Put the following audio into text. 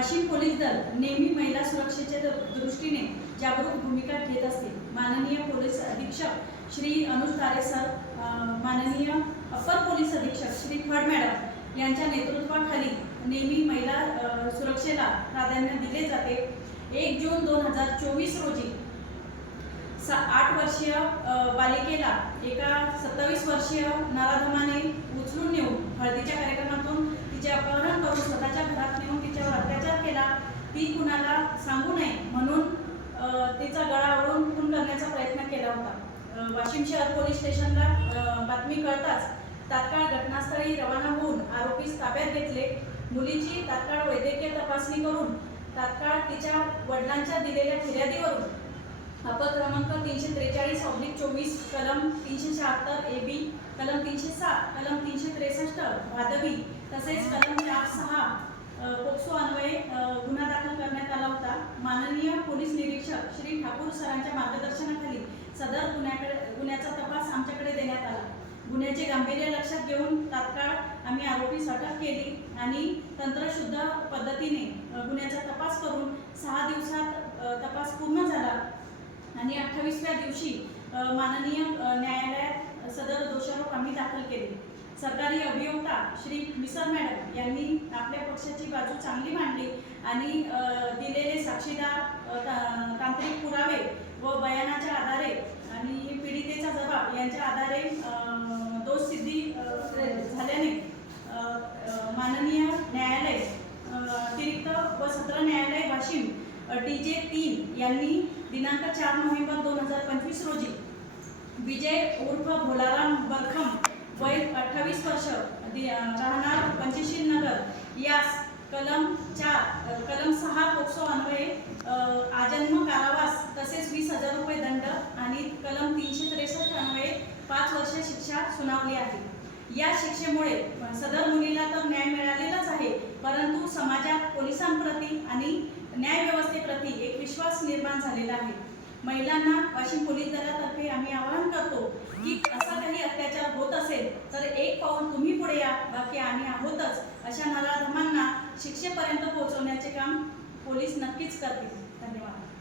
Washim police दल नेहमी महिला सुरक्षेच्या दृष्टीने जागरूक भूमिका घेत असते. माननीय पोलीस अधीक्षक श्री अनुज तारे सर माननीय अप्पर पोलीस अधीक्षक श्री फड मॅडम यांच्या नेतृत्वाखाली नेहमी महिला सुरक्षेला प्राधान्य दिले जाते. एक जून दोन हजार चोवीस रोजी सा आठ वर्षीय बालिकेला एका सत्तावीस वर्षीय नराधमाने उचलून नेऊन हळदीच्या कार्यक्रमातून तिचे अपहरण करून स्वतःच्या घरात नेऊन तिच्यावर अत्याचार केला ती कुणाला सांगू नये म्हणून तिचा गळा ओढून खून करण्याचा प्रयत्न केला होता. वाशिम शहर पोलीस स्टेशनला बातमी कळताच तात्काळ घटनास्थळी रवाना होऊन आरोपीस ताब्यात घेतले. मुलीची तात्काळ वैद्यकीय तपासणी करून तात्काळ तिच्या वडिलांच्या दिलेल्या फिर्यादीवरून अप क्रमांक तीनशे त्रेचाळीस ऑब्लिक चोवीस कलम तीनशे शहात्तर ए बी कलम तीनशे सात कलम तीनशे त्रेसष्ट भादवी तसेच कलम चार सहा अ, पोक्सो अन्वये अ, गुन्हा दाखल करण्यात आला होता माननीय पोलीस निरीक्षक श्री ठाकूर सरांच्या मार्गदर्शनाखाली सदर गुन्ह्याकडे गुन्ह्याचा तपास आमच्याकडे देण्यात आला. गुन्ह्याचे गांभीर्य लक्षात घेऊन तात्काळ आम्ही आरोपीस अटक केली आणि तंत्रशुद्ध पद्धतीने गुन्ह्याचा तपास करून सहा दिवसात तपास पूर्ण झाला. आणि अठ्ठावीसव्या दिवशी माननीय न्यायालयात सदर दोषारोप आम्ही दाखल केले. सरकारी अभियोक्ता श्री मिसर मॅडम यांनी आपल्या पक्षाची बाजू चांगली मांडली आणि साक्षीदार तांत्रिक पुरावे व बयानाच्या आधारे आणि पीडितेचा जबाब यांच्या आधारे दोष सिद्धी झाल्याने माननीय न्यायालय अतिरिक्त व सत्र न्यायालय वाशिम डी जे तीन यांनी दिनांक चार नोव्हेंबर दोन हजार पंचवीस रोजी विजय उर्फ भोलाराम बरखम वय अठ्ठावीस वर्ष राहणार पंचशील नगर यास कलम चार कलम सहा पोक्सो अन्वये आजन्म कारावास तसेच वीस हजार रुपये दंड आणि कलम तीनशे त्रेसष्ट अन्वये पाच वर्ष शिक्षा सुनावली आहे. या शिक्षेमुळे सदर मुलीला तर न्याय मिळालेलाच आहे परंतु समाजात पोलिसांप्रती आणि न्यायव्यवस्थेप्रती एक विश्वास निर्माण झालेला आहे. महिलांना वाशिम पोलीस दलातर्फे आम्ही आवाहन करतो की असा काही अत्याचार होत असेल तर एक पाऊल तुम्ही पुढे या बाकी आम्ही आहोतच अशा नराधमान पोलीस नक्कीच करतील. धन्यवाद.